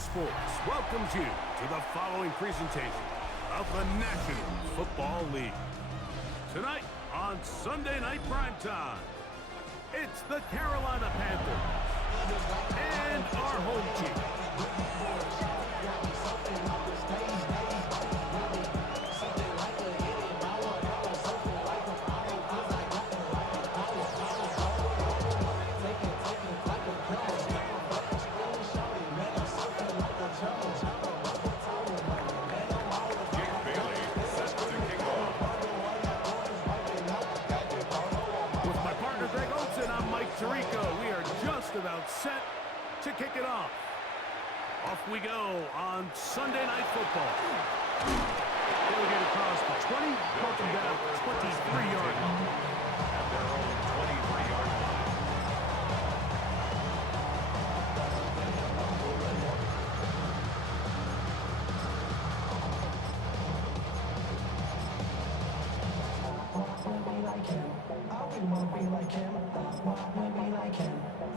Sports welcomes you to the following presentation of the National Football League. Tonight on Sunday Night Primetime, it's the Carolina Panthers and our home team. We are just about set to kick it off. Off we go on Sunday Night Football. They'll get across the 20, welcome down 23-yard line. At their own 23-yard line.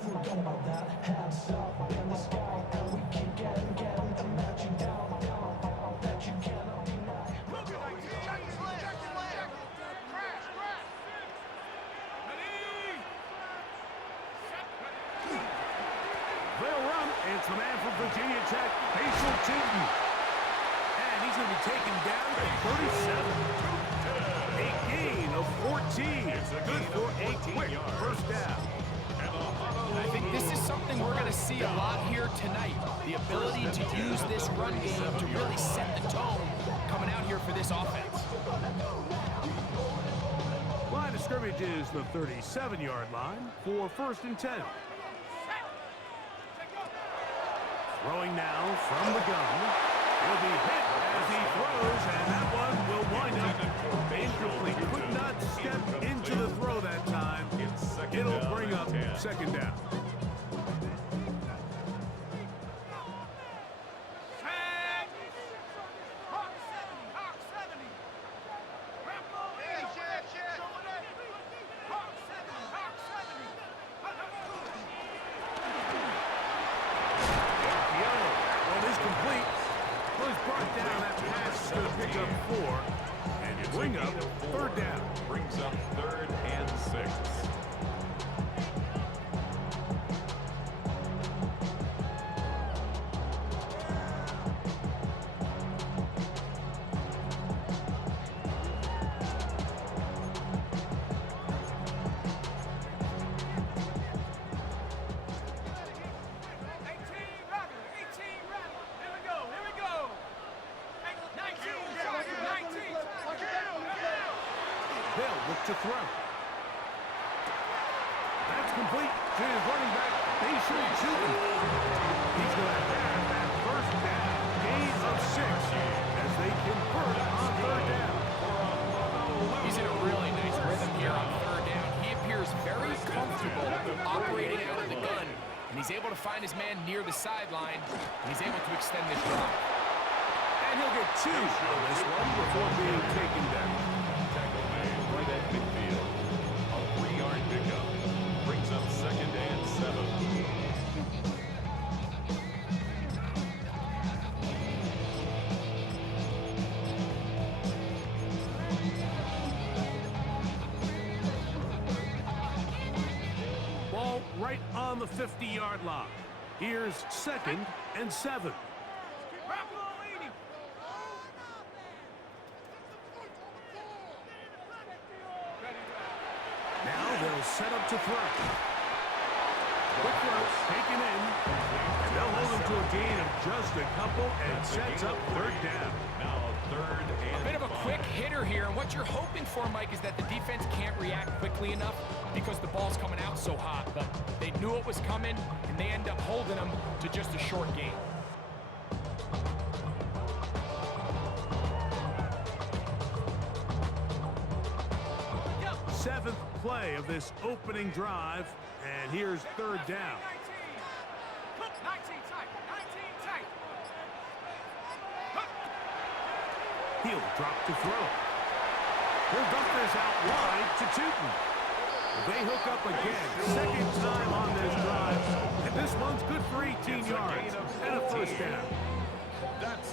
Forget about that, hands up in the sky, and we keep getting and let you down, that you cannot deny. They'll run. It's the man from Virginia Tech, Facial Tootin. And he's going to be taken down at 37. A gain of 14. It's good for a quick first down. I think this is something we're going to see a lot here tonight. The ability to use this run game to really set the tone coming out here for this offense. Line of scrimmage is the 37-yard line for 1st and 10. Throwing now from the gun. He'll be hit as he throws, and that one will wind up incomplete. Could not step into the throw that time. It'll bring up 2nd down. Bring up 3rd down. Brings up 3rd and 6. To throw. That's complete to his running back, Facial Tootin. He's going to have that 1st down, gain of 6, as they convert on 3rd down. He's in a really nice rhythm here on 3rd down. He appears very comfortable operating out of the gun, and he's able to find his man near the sideline, and he's able to extend this drive. And he'll get 2 on this one before being taken down. Right at midfield. A 3-yard pickup. Brings up 2nd and 7. Ball right on the 50-yard line. Here's 2nd and 7. They'll set up to throw. Quick throw taken in. And they'll hold him to a gain of just a couple and sets up 3rd down. Now 3rd and a bit of a quick hitter here, and what you're hoping for, Mike, is that the defense can't react quickly enough because the ball's coming out so hot. But they knew it was coming, and they end up holding them to just a short gain. 7th play of this opening drive, and here's 3rd down. He'll drop to throw. He'll dump this out wide to Tootin. They hook up again. 2nd time on this drive. And this one's good for 18 yards and a 1st first down.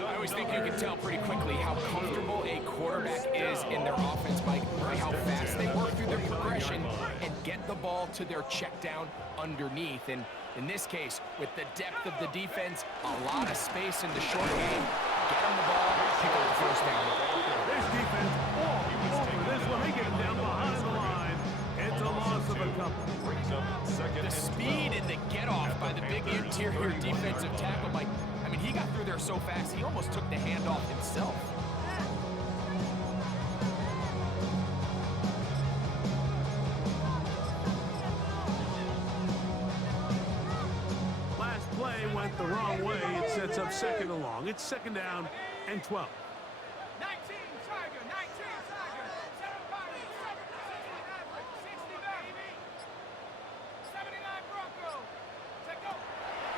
I always think you can tell pretty quickly how comfortable a quarterback is in their offense, Mike, by how fast they work through their progression and get the ball to their check down underneath. And in this case, with the depth of the defense, a lot of space in the short game, get them the ball, pick up the first down. This defense all over this one. They get him down behind the line. It's a loss of a couple. The speed and the get-off by the big interior defensive tackle, Mike, I mean, he got through there so fast, he almost took the handoff himself. Last play went the wrong way. It sets up second and long. It's second down and 12. 19 Tiger, 19 Tiger, 7 Pirates, 69 average, 60 baby, 79 Bronco. Take go.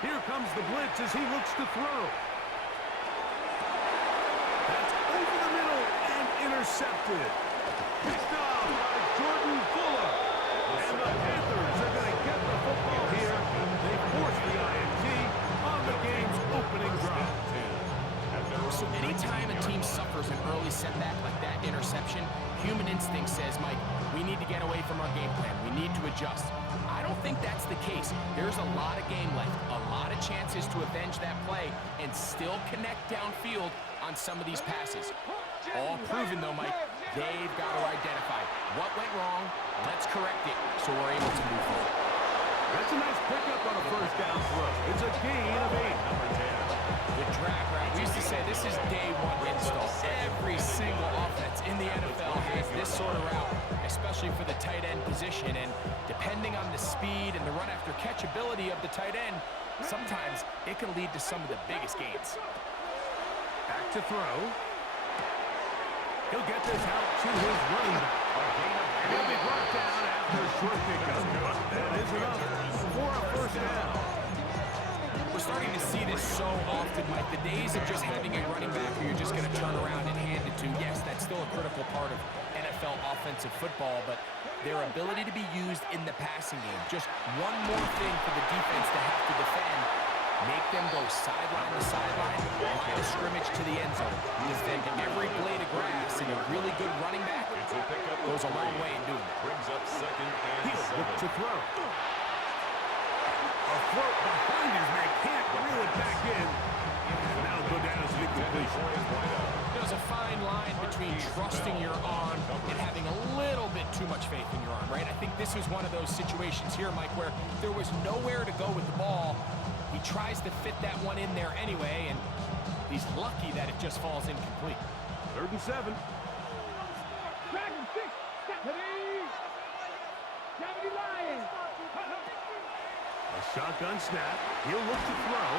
Here comes the blitz as he looks to throw. That's over the middle and intercepted. Picked off by Jordan Fuller. And the Panthers are going to get the football here. They force the INT on the game's opening drive. So anytime a team suffers an early setback like that interception, human instinct says, Mike, we need to get away from our game plan. We need to adjust. I don't think that's the case. There's a lot of game left, a lot of chances to avenge that play and still connect downfield on some of these passes. All proven, though, Mike, they've got to identify what went wrong, let's correct it so we're able to move forward. That's a nice pickup on a first down throw. It's a gain of 8. The drag route. We used to say this is day one install. Every single offense in the NFL has this sort of route, especially for the tight end position. And depending on the speed and the run after catch ability of the tight end, sometimes it can lead to some of the biggest gains. Back to throw. He'll get this out to his running back. And he'll be brought down after a short pickup. That is enough for a first down. We're starting to see this so often, Mike. The days of just having a running back who you're just going to turn around and hand it to, yes, that's still a critical part of NFL offensive football, but their ability to be used in the passing game, just one more thing for the defense to have to defend, make them go sideline to sideline, line of scrimmage to the end zone. Defend every blade of grass, and a really good running back goes a long way in doing it. Brings up second and He'll look 7. to throw. A throw behind his man, can't reel it back in. And now go down as an incompletion. There's a fine line between trusting your arm and having a little bit too much faith in your arm, right? I think this was one of those situations here, Mike, where there was nowhere to go with the ball. He tries to fit that one in there anyway, and he's lucky that it just falls incomplete. 3rd and 7. Dragon 6, Gravity Lion. A shotgun snap. He'll look to throw.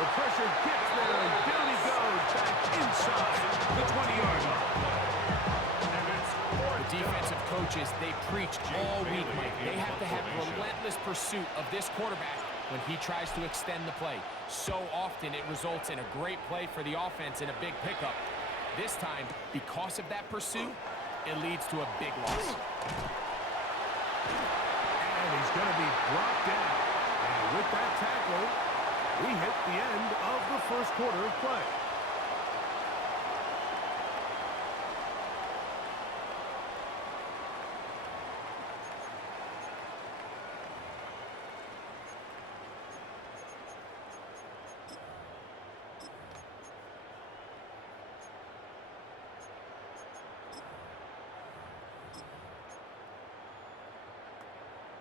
The pressure gets there, and down he goes back inside the 20-yard line. The defensive coaches, they preached all week, Mike. They have to have relentless pursuit of this quarterback when he tries to extend the play. So often it results in a great play for the offense and a big pickup. This time, because of that pursuit, it leads to a big loss. And he's going to be brought down. And with that tackle, we hit the end of the first quarter of play.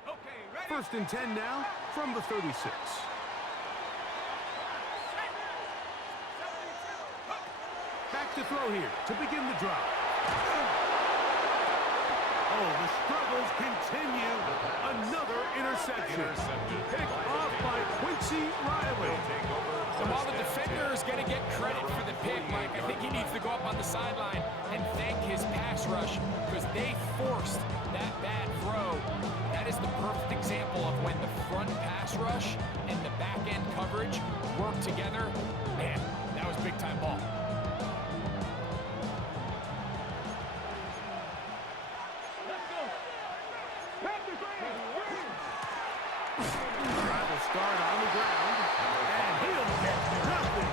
Okay, ready? 1st and 10 now from the 36. Back to throw here to begin the drive. Oh, the struggles continue. Another interception. Picked off by Quincy Riley. And while the defender is going to get credit for the pick, Mike, I think he needs to go up on the sideline and thank his pass rush because they forced that bad throw. That is the perfect example of when the front pass rush and the back end coverage work together. Man, that was big-time ball. Try to start on the ground, and he'll get nothing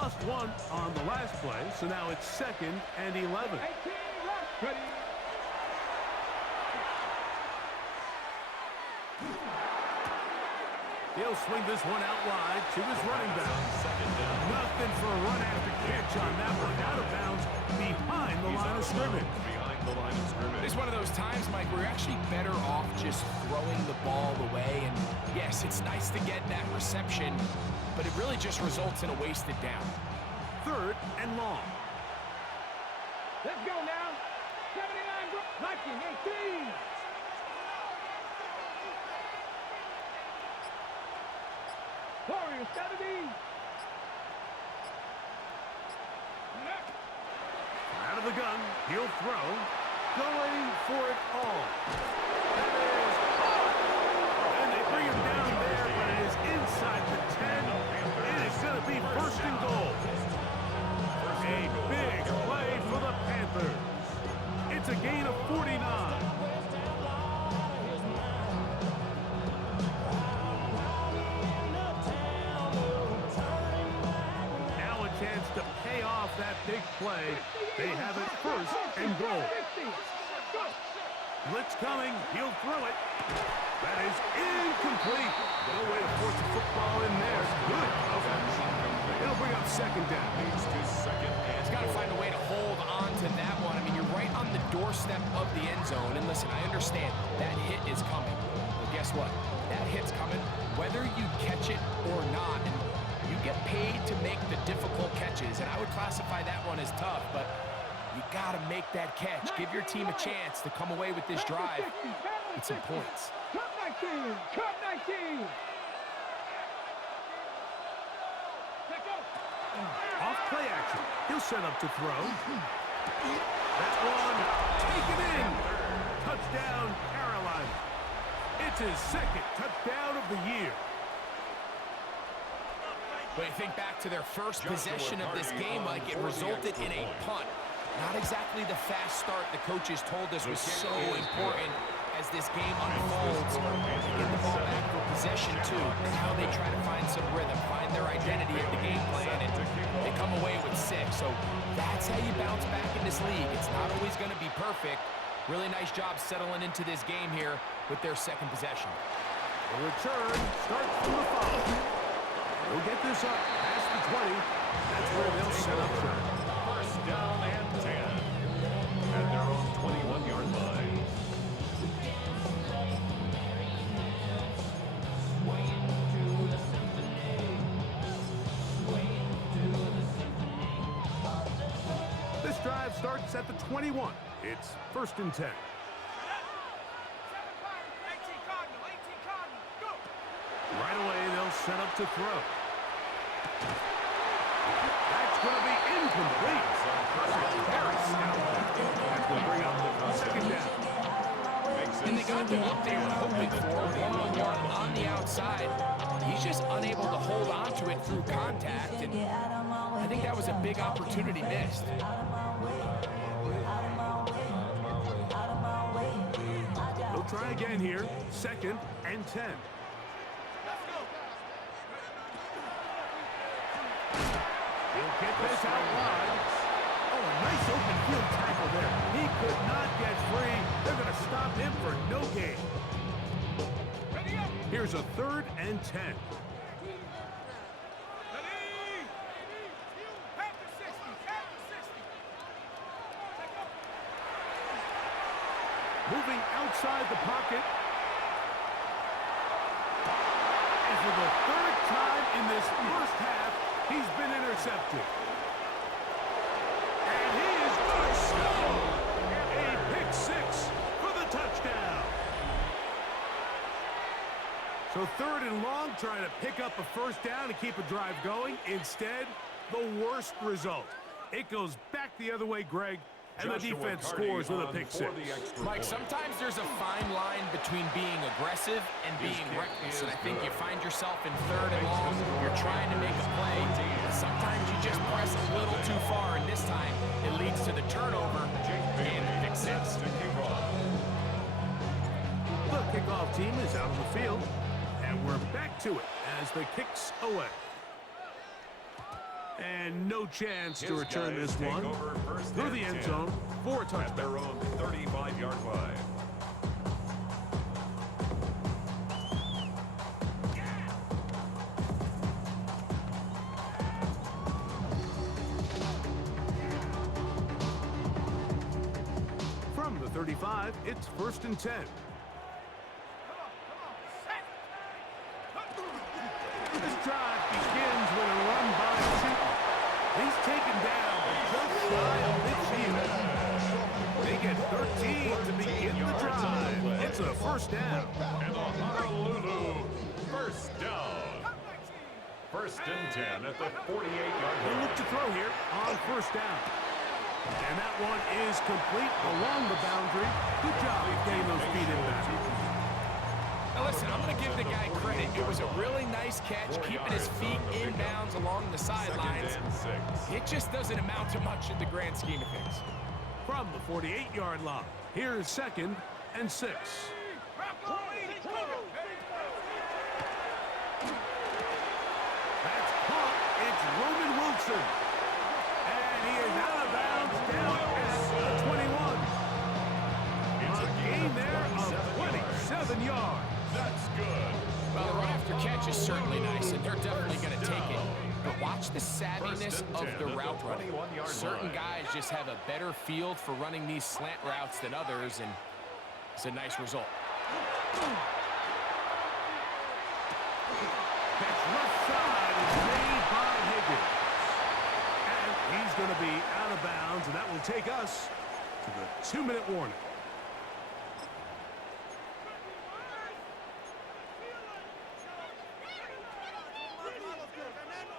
lost one on the last play, so now it's 2nd and 11. 18 left. Ready. He'll swing this one out wide to his running back. Second down. Nothing for a run after catch on that one. Out of bounds behind the line of scrimmage. Behind the line of scrimmage. It's one of those times, Mike, where you're actually better off just throwing the ball away. And yes, it's nice to get that reception, but it really just results in a wasted down. 3rd and long. Let's go now. 79 Viking 18. Warriors 70. Out of the gun, he'll throw. Going for it all. That is caught. And they bring him down there, but it is inside the 10. It is going to be 1st and goal. A big play for the Panthers. It's a gain of 49. Now a chance to pay off that big play. They have it 1st and goal. Blitz coming. He'll throw it. That is incomplete. No way to force the football in there. Good coverage. It'll bring up 2nd down. Leads to 2nd and He's got to find a way to hold on to that one. I mean, you're right on the doorstep of the end zone. And listen, I understand that hit is coming. But guess what? That hit's coming whether you catch it or not. And you get paid to make the difficult catches. And I would classify that one as tough, but you got to make that catch. Give your team a chance to come away with this drive with some points. Cup 19. Cup 19. Off play action. He'll set up to throw. That one taken in. Touchdown, Carolina. It's his 2nd touchdown of the year. But you think back to their first possession of this game, like it resulted in a punt. Not exactly the fast start the coaches told us was so important as this game unfolds. They get the ball back for possession too. Now they try to find some rhythm, find their identity at the game plan, and they come away with 6. So that's how you bounce back in this league. It's not always going to be perfect. Really nice job settling into this game here with their 2nd possession. The return starts from the 5. They'll get this up past the 20. That's where they'll set up shop. 1st down and 10. At their own 21-yard line. This drive starts at the 21. It's 1st and 10. Right away, they'll set up to throw. That's going to be incomplete. Very stout. That's going to bring up 2nd down. And they got the look they were hoping for, one-on-one on the outside. He's just unable to hold on to it through contact, and I think that was a big opportunity missed. They'll try again here. 2nd and 10. He'll get this out wide. Oh, a nice open field tackle there. He could not get free. They're going to stop him for no gain. Here's a 3rd and 10. Moving outside the pocket. And for the 3rd time in this 1st half, he's been intercepted. And he is going to score. A pick 6 for the touchdown. So 3rd and long, trying to pick up a 1st down to keep a drive going. Instead, the worst result. It goes back the other way, Greg. And the defense scores with a pick 6. Mike, sometimes there's a fine line between being aggressive and being reckless. And I think you find yourself in 3rd and long, you're trying to make a play. Sometimes you just press a little too far, and this time it leads to the turnover and pick 6. The kickoff team is out on the field, and we're back to it as the kick's away. And no chance to His return guys this take one over first through and the end 10 zone for a at touchdown. their own 35-yard line. From the 35, it's 1st and 10. This drive begins with a run by two. He's taken down just shy of midfield. They get 13 to begin the drive. It's a 1st down. And the Honolulu first down. 1st and 10 at the 48-yard He'll line. look to throw here on 1st down. And that one is complete along the boundary. Good job getting those feet in back. Now listen, I'm going to give the guy credit. It was a really nice catch, keeping his feet inbounds along the sidelines. 2nd and 6. It just doesn't amount to much in the grand scheme of things. From the 48-yard line, here's 2nd and 6. That's caught. It's Roman Wilson. And he is out of bounds down at the 21. A gain there of 27 yards. That's good. Well, the run after catch is certainly nice, and they're definitely going to take it. But watch the savviness of the route running. Certain guys just have a better field for running these slant routes than others, and it's a nice result. Catch left side is made by Higgins. And he's going to be out of bounds, and that will take us to the 2-minute warning.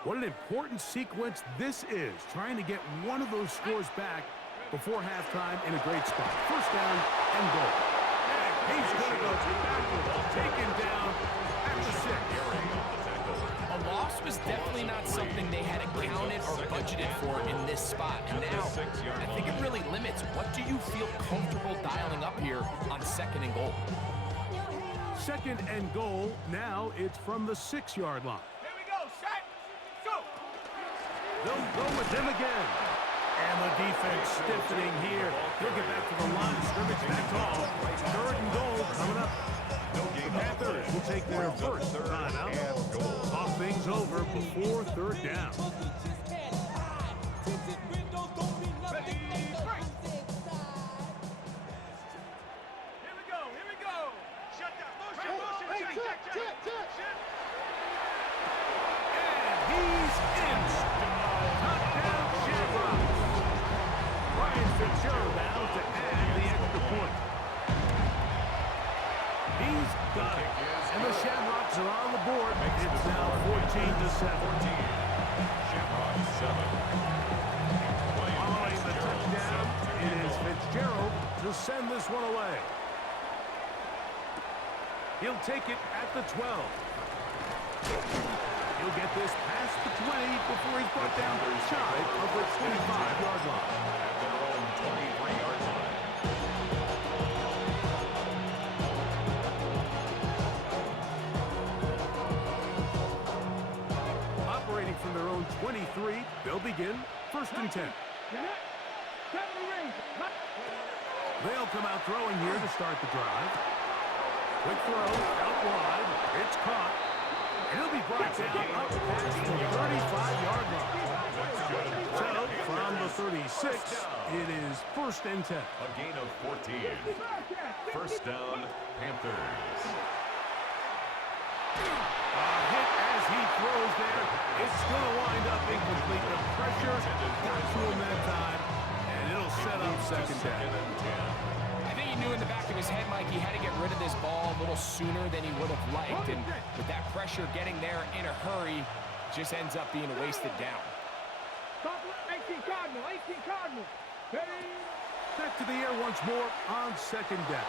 What an important sequence this is, trying to get one of those scores back before halftime in a great spot. 1st down and goal. And he's going to go backwards, taken down at the 6. A loss was definitely not something they had accounted or budgeted for in this spot. And now, I think it really limits what do you feel comfortable dialing up here on 2nd and goal. 2nd and goal. Now it's from the 6-yard line. Here we go, set, go. They'll go with him again. And the defense stiffening here. He'll get back to the line of scrimmage. That's all. 3rd and goal coming up. The Panthers will take their first timeout. Talk things over before 3rd down. Ready, break. Here we go, here we go. Shut down, motion, motion, check. And he's in. Touchdown, Shamrocks. Ryan Fitzgerald now to add the extra point. He's got it. And the Shamrocks are on the board. It's now 14-7. Shamrock 7. Following the touchdown, it is Fitzgerald to send this one away. He'll take it at the 12. He'll get this past the 20 before he's brought down shy of the 25-yard line. At their own 23-yard line. Operating from their own 23, they'll begin 1st and 10. They'll come out throwing here to start the drive. Quick throw, out wide. It's caught. He'll be brought down up past the 35-yard line. So, from the 36, it is 1st and 10. A gain of 14. 1st down, Panthers. A hit as he throws there. It's going to wind up incomplete. The pressure got to him that time, and it'll set up 2nd down. I think he knew in the back of his head, Mike, he had to get rid of this ball a little sooner than he would have liked. And with that pressure getting there in a hurry, just ends up being a wasted down. 18 Cardinal, 18 Cardinal. Back to the air once more on 2nd down.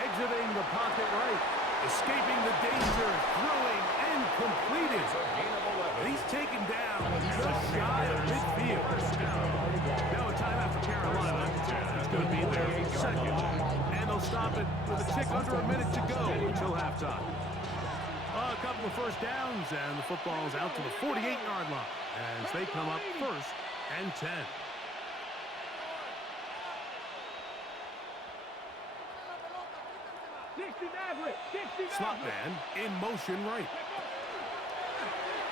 Exiting the pocket right. Escaping the danger. Throwing and completed. And he's taken down just shy of midfield. Now a timeout for Carolina. It's going to be their 2nd. And they'll stop it with a tick under a minute to go until halftime. A A couple of first downs, and the football's out to the 48-yard line as they come up 1st and 10. Slot man in motion right.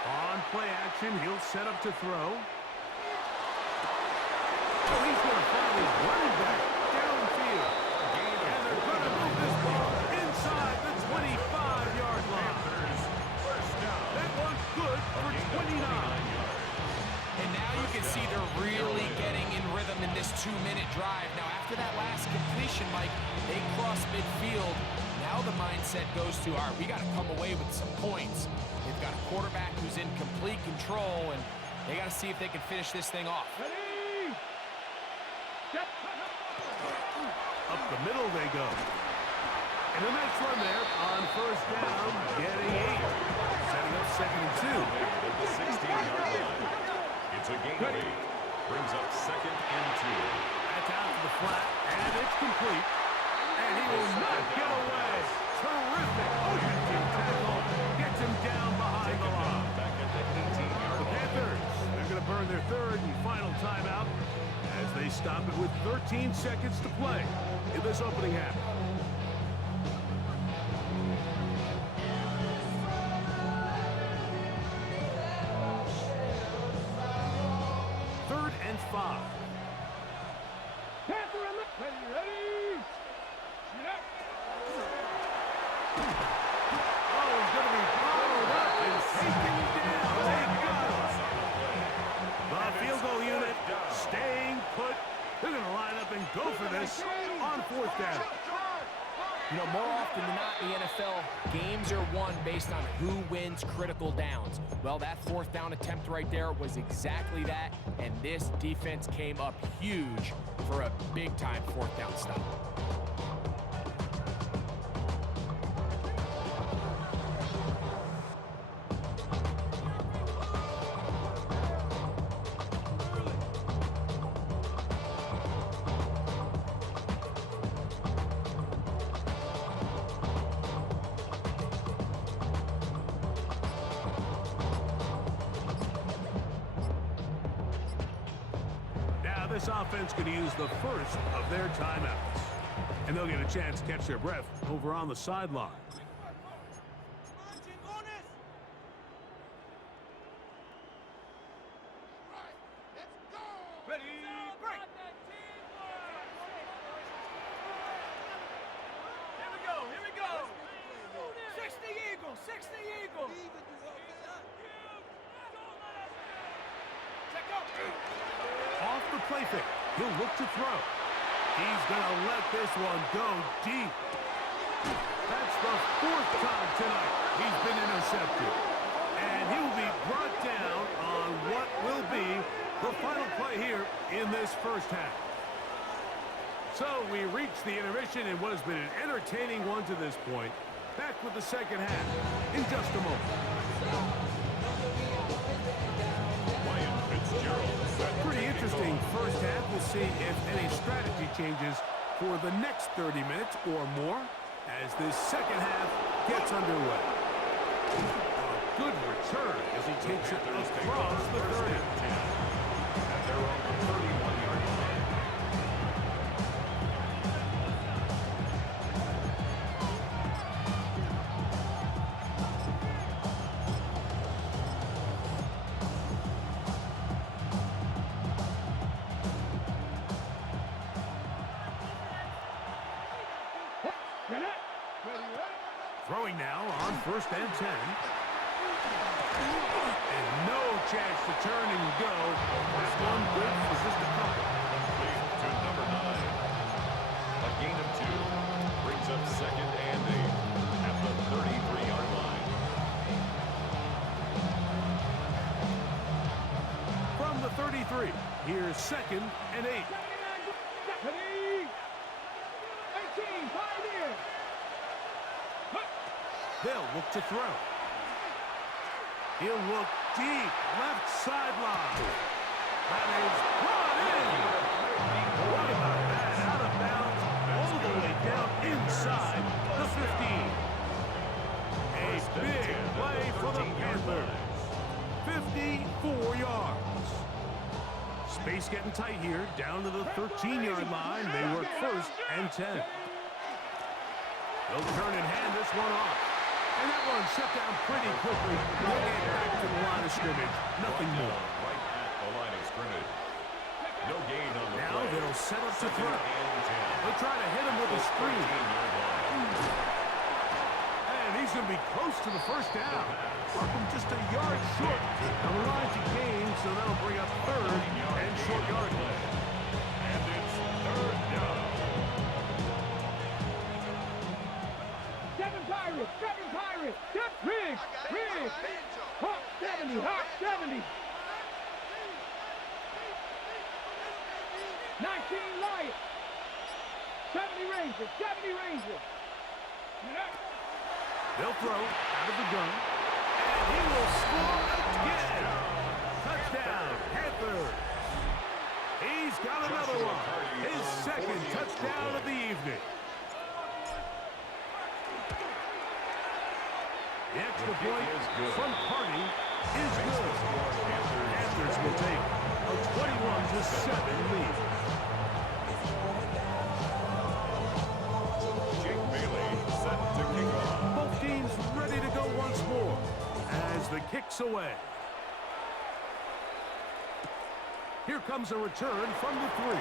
On play action, he'll set up to throw. Oh, he's going to find his running back downfield. And they're going to move this ball inside the 25-yard line. That one's good for 29. And now you can see they're really getting in rhythm in this 2-minute drive. Now, after that last completion, Mike, they cross midfield. Now the mindset goes to, all right, we got to come away with some points. They've got a quarterback who's in complete control, and they got to see if they can finish this thing off. Up the middle they go. And the next run there on first down, getting 8. Setting up 2nd and 2. At the 16-yard line. It's a gain of 8. Brings up 2nd and 2. That's out to the flat, and it's complete. And he will not get away. Terrific overhead tackle. Gets him down behind the line. Back at the 18-yard The line. Panthers, they're going to burn their 3rd and final timeout as they stop it with 13 seconds to play in this opening half. Third and 5. Oh, he's going to be followed up and taken down. They got him. The field goal unit staying put. They're going to line up and go for this on 4th down. You know, more often than not in the NFL, games are won based on who wins critical downs. Well, that 4th down attempt right there was exactly that, and this defense came up huge for a big-time 4th down stop. This offense could use the first of their timeouts. And they'll get a chance to catch their breath over on the sideline. Off the play fake, he'll look to throw. He's going to let this one go deep. That's the 4th time tonight he's been intercepted. And he will be brought down on what will be the final play here in this first half. So we reach the intermission in what has been an entertaining one to this point. Back with the second half in just a moment. Pretty interesting first half. We'll see if any strategy changes for the next 30 minutes or more as this second half gets underway. A good return as he takes it across the 30. At their own 31-yard line. Throwing now on 1st and 10. And no chance to turn and go. This one good for just a couple. To number 9. A gain of 2. Brings up 2nd and 8 at the 33-yard line. From the 33, here's 2nd and 8. They'll look to throw. He'll look deep, left sideline. That is brought in. What about that? Out of bounds, all the way down inside the 15. A big 54 yards. Space getting tight here, down to the 13-yard line. They work 1st and 10. They'll turn and hand this one off. And that one shut down pretty quickly. They'll get back to the line of scrimmage. Nothing more. Right at the line of scrimmage. No gain on the Now play. they'll set up to throw. 2nd and 10. They'll try to hit him with a screen. 14-yard line. And he's going to be close to the first down. Markham just a yard short. Now the line to gain, so that'll bring up 3rd and short yardage. And it's 3rd down. Seven Pirates, Riggs, Hawk 70, 19 Lions, 70 Rangers. They'll throw out of the gun. And he will score again. Touchdown, Panthers. He's got another one. His 2nd touchdown of the evening. The extra point from Carney is good. Panthers will take a 21-7 lead. Jake Bailey set to kick off. Both teams ready to go once more as the kick's away. Here comes a return from the 3.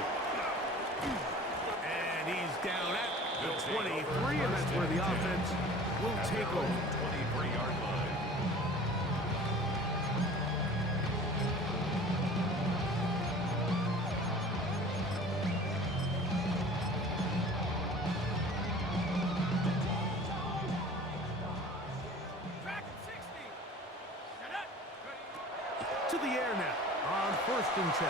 And he's down at the 23, and that's where the offense will take over. 23-yard line. To the air now on 1st and 10.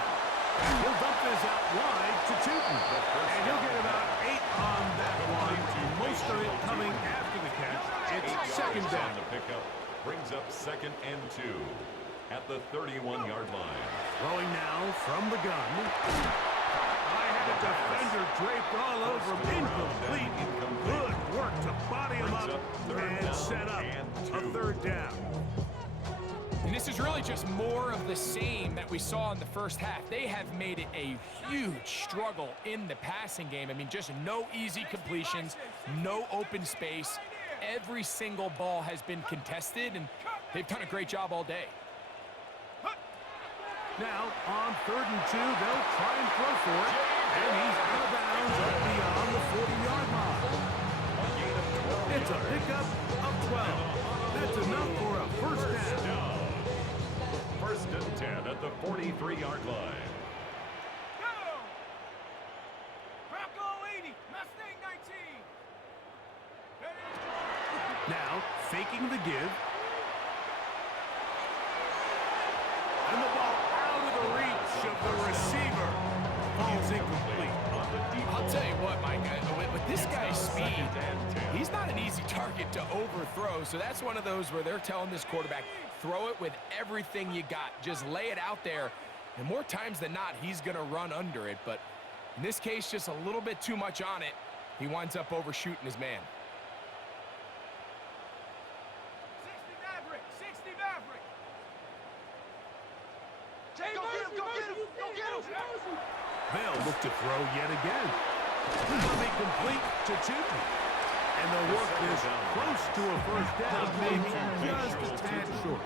He'll dump this out wide to Tootin. And he'll get about 8 on that one. Most of it coming after the catch. It's 2nd down. On the pickup brings up 2nd and 2 at the 31-yard line. Throwing now from the gun. I had a defender draped all over him. Incomplete. Good work to body him up and set up a 3rd down. And this is really just more of the same that we saw in the first half. They have made it a huge struggle in the passing game. I mean, just no easy completions, no open space. Every single ball has been contested, and they've done a great job all day. Now, on 3rd and 2, they'll try and throw for it. And he's out of bounds up beyond the 40-yard line. It's a pickup of 12. That's enough for a 1st down. 1st and 10 at the 43-yard line. Bronco 80, Mustang 19. Now, faking the give. And the ball out of the reach of the receiver. Falls incomplete. I'll tell you what, Mike, with this guy's speed, he's not an easy target to overthrow, so that's one of those where they're telling this quarterback, throw it with everything you got. Just lay it out there, and more times than not, he's going to run under it, but in this case, just a little bit too much on it. He winds up overshooting his man. 60 Maverick. Go get him. They'll look to throw yet again. It'll be complete to Tootin. And they'll work this close to a 1st down, maybe just a tad short.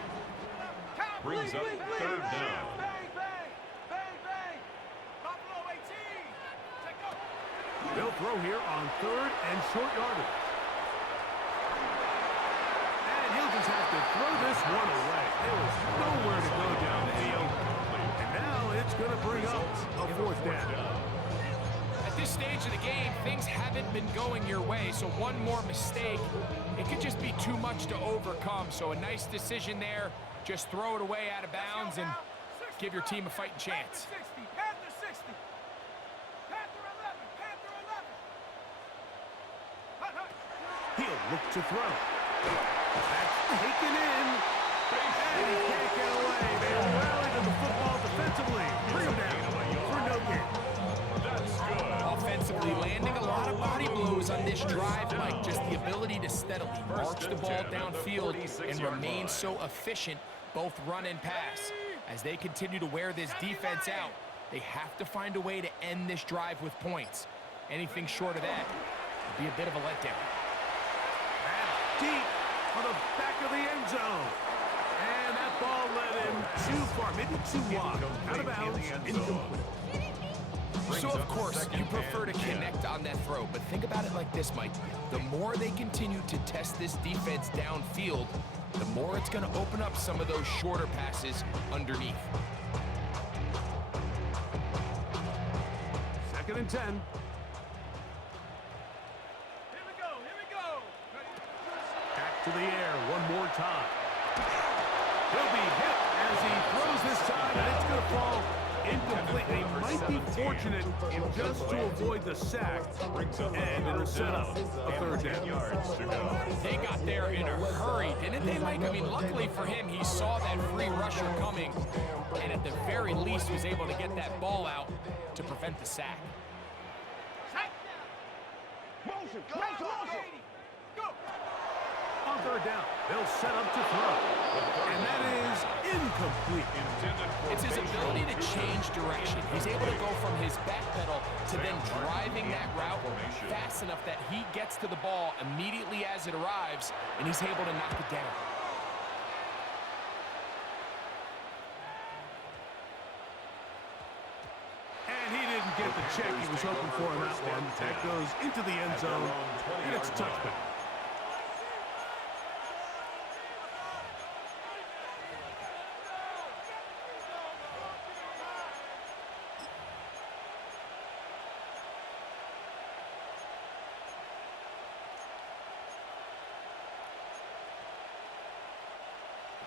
Brings up 3rd down. Bang. Buffalo 18. Take go. They'll throw here on 3rd and short yardage. And he'll just have to throw this one away. There was nowhere to go downfield. And now it's going to bring up a 4th down. At this stage of the game, things haven't been going your way, so one more mistake, it could just be too much to overcome. So a nice decision there. Just throw it away out of bounds and give your team a fighting chance. Panther 60. Panther 11. He'll look to throw. That's taken in. And he can't get away. They rally to the football defensively. Bring him down for no gain. That's good. Offensively, landing a lot of body blows on this drive, Mike. Just the ability to steadily march the ball downfield and remain so efficient, both run and pass. As they continue to wear this defense out, they have to find a way to end this drive with points. Anything short of that would be a bit of a letdown. And deep for the back of the end zone. And that ball led him too far, maybe too wide. Out of bounds, incomplete. So, of course, you prefer to connect on that throw, but think about it like this, Mike. The more they continue to test this defense downfield, the more it's going to open up some of those shorter passes underneath. 2nd and 10. Here we go, here we go. Back to the air one more time. He'll be hit as he throws this time, and it's going to fall incomplete. He might be fortunate in just to avoid the sack, and it'll set up a 3rd down. They got there in a hurry, didn't they, Mike? I mean, luckily for him, he saw that free rusher coming, and at the very least was able to get that ball out to prevent the sack. Motion, motion. Go. On 3rd down, they'll set up to throw, and that is incomplete. It's his ability to change direction. He's able to go from his back pedal to then driving that route fast enough that he gets to the ball immediately as it arrives, and he's able to knock it down. And he didn't get the check he was hoping for in that one. That goes into the end zone, and it's a touchback.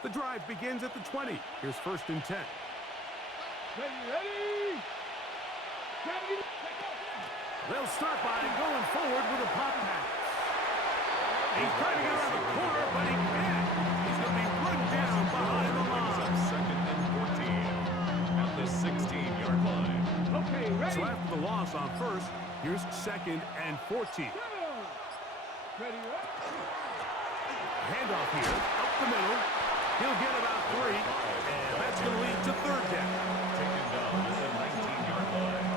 The drive begins at the 20. Here's 1st and 10. Ready. They'll start by going forward with a pop pass. He's trying to get around the corner, but he can't. He's going to be run down behind the line. 2nd and 14 at the 16-yard line. Okay, ready. So after the loss on 1st, here's 2nd and 14. Ready. Handoff here, up the middle. He'll get about 3, and that's going to lead to 3rd down. Taken down at the 19-yard line.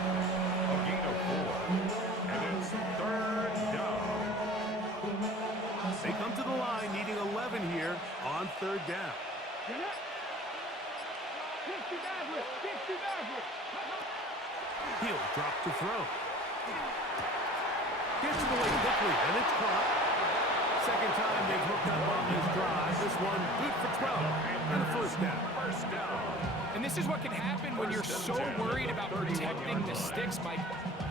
A gain of 4. And it's 3rd down. They come to the line needing 11 here on 3rd down. He'll drop to throw. Gets it away quickly, and it's caught. 2nd time they've hooked up on this drive. This one good for 12 and a 1st down. And this is what can happen when you're so worried about protecting the sticks, Mike.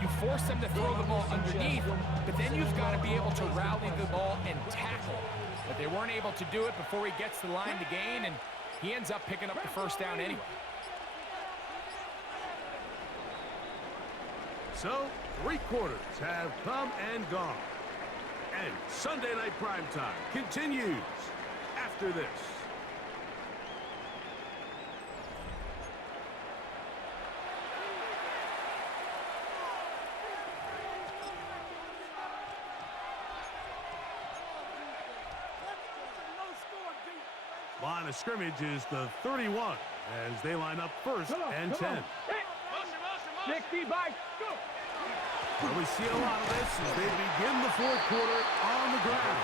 You force them to throw the ball underneath, but then you've got to be able to rally the ball and tackle. But they weren't able to do it before he gets to the line to gain, and he ends up picking up the 1st down anyway. So, 3 quarters have come and gone. And Sunday Night Primetime continues after this. Line of scrimmage is the 31 as they line up 1st and 10. 60 by go. Well, we see a lot of this as they begin the 4th quarter on the ground.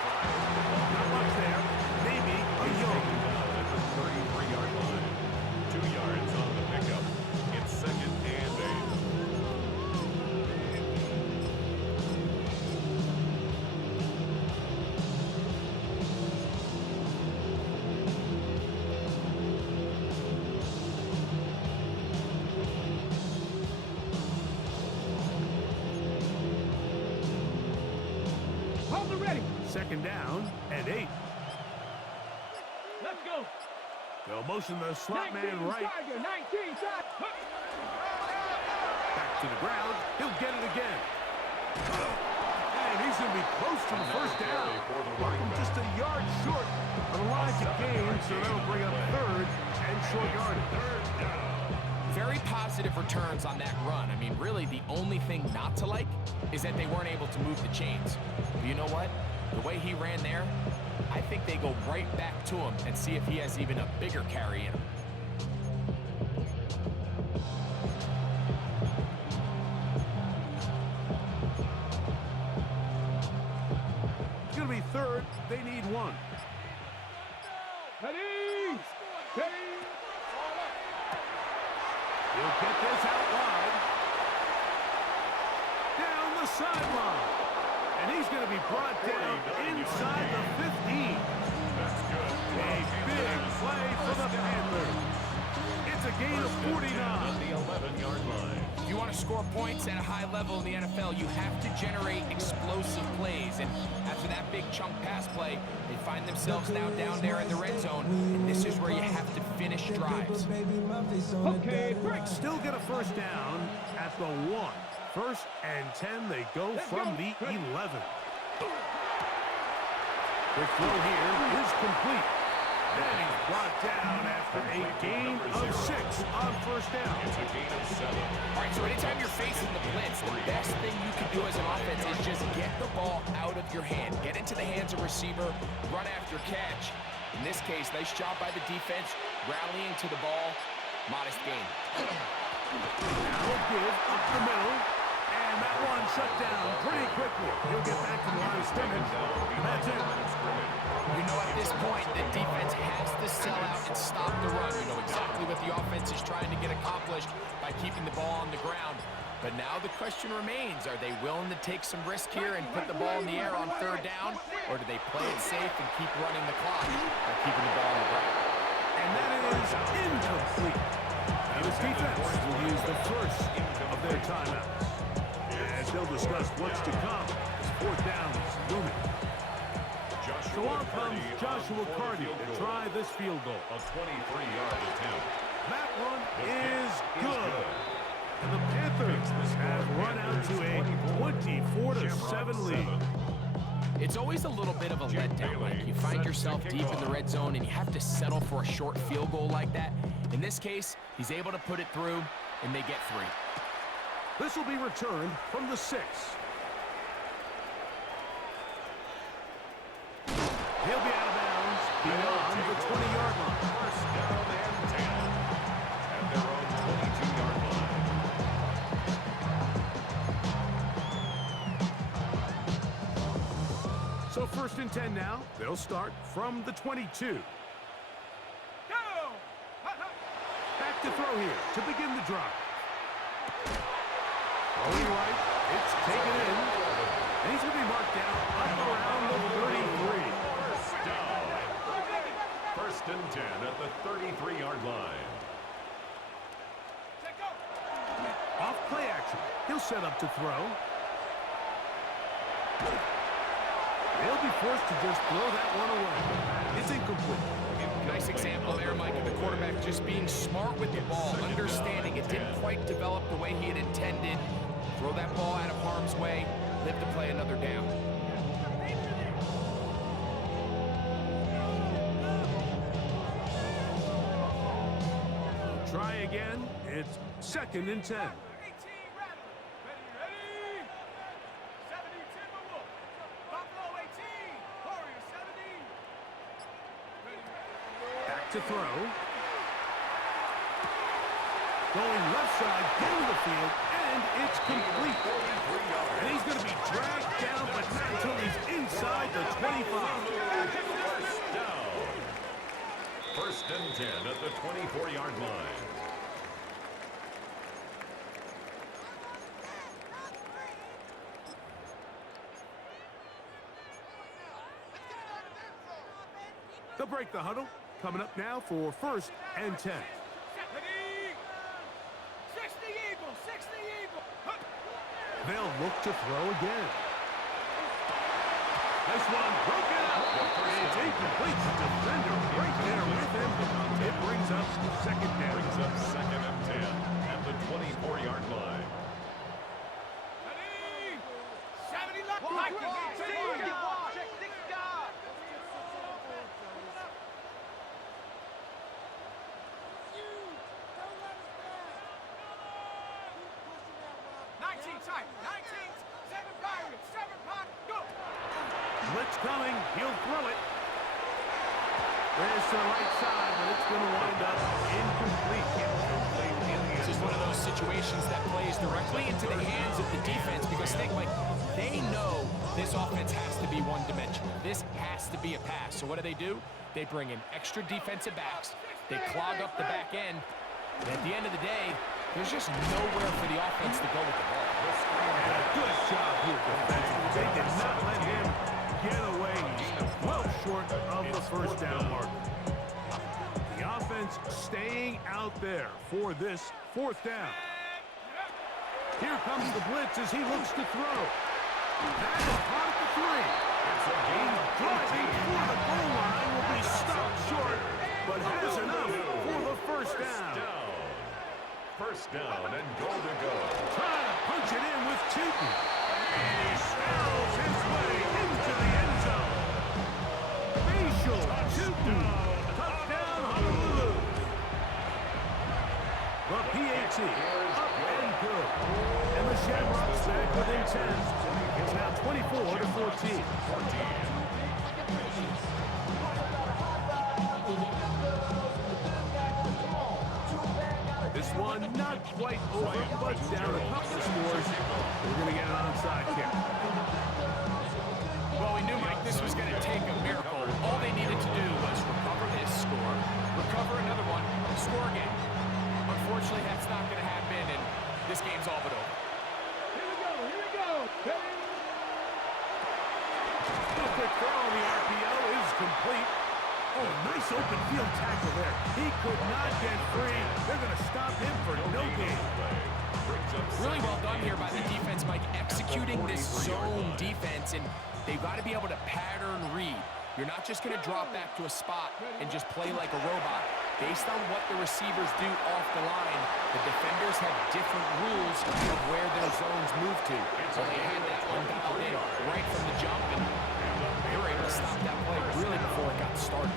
Not much there. Maybe a yard. At the 33-yard line. 2 yards on the pickup. It's 2nd and 8. Hold the ready. 2nd down and 8. Let's go. They'll motion the slot man right. Tiger, 19 tiger. Back to the ground. He'll get it again. And he's going to be close to the 1st down. Marking just a yard short of the line to gain, so that'll bring up 3rd and short yardage. 3rd down. Very positive returns on that run. I mean, really, the only thing not to like is that they weren't able to move the chains. But you know what? The way he ran there, I think they go right back to him and see if he has even a bigger carry in him. It's going to be third. They need one. Ready! Ready! He'll get this out wide. Down the sideline. And he's going to be brought down inside the 15. That's good. A big play for the Panthers. It's a gain of 49. On the 11-yard line. If you want to score points at a high level in the NFL, you have to generate explosive plays. And after that big chunk pass play, they find themselves now down there in the red zone. And this is where you have to finish drives. Okay, Bricks still get a first down at the 1. First and 10, they go from the 11. The throw here is complete. Then he's brought down after a gain of 6 on first down. It's a gain of 7. All right, so anytime you're facing the blitz, the best thing you can do as an offense is just get the ball out of your hand. Get into the hands of receiver, run after catch. In this case, nice job by the defense, rallying to the ball. Modest gain. Now he'll give up the middle. And that one shut down pretty quickly. He'll get back to the line of scrimmage. And that's it. You know, at this point, the defense has to sell out and stop the run. You know exactly what the offense is trying to get accomplished by keeping the ball on the ground. But now the question remains, are they willing to take some risk here and put the ball in the air on third down? Or do they play it safe and keep running the clock by keeping the ball on the ground? And that is incomplete. Now this defense will use the first of their timeouts. As they'll discuss what's to come as fourth down is looming. So on comes Joshua Carty to try this field goal. A 23-yard attempt. That one is good. And the Panthers have run out to a 24-7 lead. It's always a little bit of a letdown. Like you find yourself deep in the red zone and you have to settle for a short field goal like that. In this case, he's able to put it through, and they get 3. This will be returned from the 6. He'll be out of bounds beyond the 20-yard line. First down and 10. At their own 22-yard line. So first and 10 now. They'll start from the 22. Go! Back to throw here to begin the drive. Throwing right, it's taken in. And he's going to be marked down up around the 33. First and 10 at the 33-yard line. Off play action. He'll set up to throw. They'll be forced to just throw that one away. It's incomplete. Nice example there, Mike, of the quarterback just being smart with the ball, understanding it didn't quite develop the way he had intended. Throw that ball out of harm's way, live to play another down. Try again. It's second and 10. 18, rattle. Ready? 70, Timberwolf. Buffalo 18, Warriors 70. Back to throw. Going left side down the field, and it's complete. And he's going to be dragged down, but not until he's inside the 25. First down. First and 10 at the 24-yard line. They'll break the huddle. Coming up now for first and 10. Ready? 60 Eagle, 60 Eagle. They'll look to throw again. This one broken up. And it's incomplete. Defender right there with him. It brings up second down. Brings up second and 10 at the 24-yard line. Ready? 70 left. Vikings 18. Check this guy. 19 tight. 19. 7 Pirates. 7 Pirates. Go. Blitz coming. He'll throw it. Race to the right side, but it's going to wind up incomplete. This is one of those situations that plays directly into the hands of the defense because they know this offense has to be one-dimensional. This has to be a pass. So what do? They bring in extra defensive backs. They clog up the back end. And at the end of the day, there's just nowhere for the offense to go with the ball. Good job here, defensively. They did not let him get away. He's well short of the first down mark. The offense staying out there for this fourth down. Here comes the blitz as he looks to throw. That's a punt at the 3. He's driving for the goal line, will be stopped short, but has enough for the first down. First down and goal to go. Trying to punch it in with Tootin. And he spells his way into the end zone. Facial Tootin. Touchdown, Honolulu. The PAT up and good. And the Shamrocks back within 10. It's now 24-14. This one not quite over, but down a couple of scores. We're going to get an onside kick. Well, we knew, Mike, this was going to take a miracle. All they needed to do was recover this score, recover another one, score again. Unfortunately, that's not going to happen, and this game's all but over. Here we go. The quick throw on the RPO is complete. Oh, nice open field tackle there. He could not get free. They're going to stop him for no gain. Really well done here by the defense, Mike, executing this zone defense, and they've got to be able to pattern read. You're not just going to drop back to a spot and just play like a robot. Based on what the receivers do off the line, the defenders have different rules of where their zones move to. So they had that one dialed in right from the jump, and they were able to stop that play really before it got started.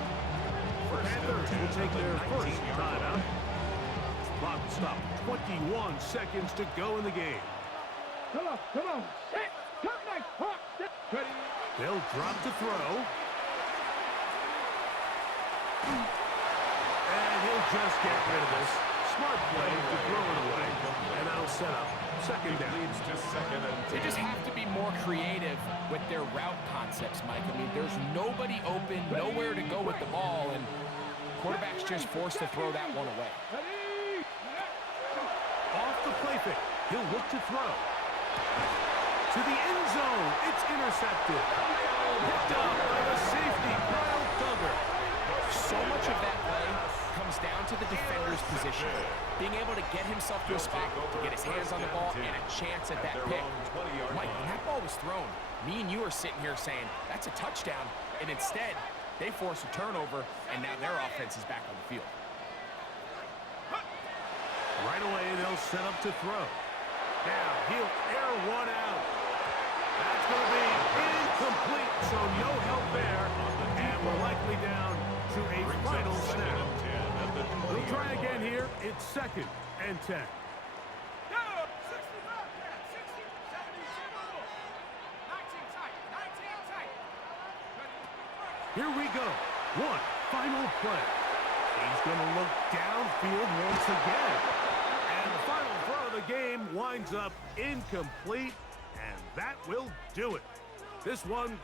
The Panthers will take their first timeout. Clock will stop. 21 seconds to go in the game. Come on. Set. Come nice. Hawk. Ready. They'll drop to throw. And he'll just get rid of this. Smart play to throw it away. And that'll set up second down. They just have to be more creative with their route concepts, Mike. I mean, there's nobody open, nowhere to go with the ball, and quarterback's just forced to throw that one away. Off the play fake. He'll look to throw. To the end zone. It's intercepted. Picked up by the safety, Kyle Duggar. So much of that play comes down to the defender's position. Being able to get himself to a spot, to get his hands on the ball, and a chance at that pick. Mike, when that ball was thrown, me and you are sitting here saying, that's a touchdown. And instead, they force a turnover, and now their offense is back on the field. Right away, they'll set up to throw. Now, he'll air one out. That's going to be incomplete, so no help there. And we're likely down to a final snap. We'll try again here. It's second and 10. Go. 65. 60. 70. 19 tight. 19 tight. Here we go. One final play. He's going to look downfield once again. And the final throw of the game winds up incomplete, and that will do it. This one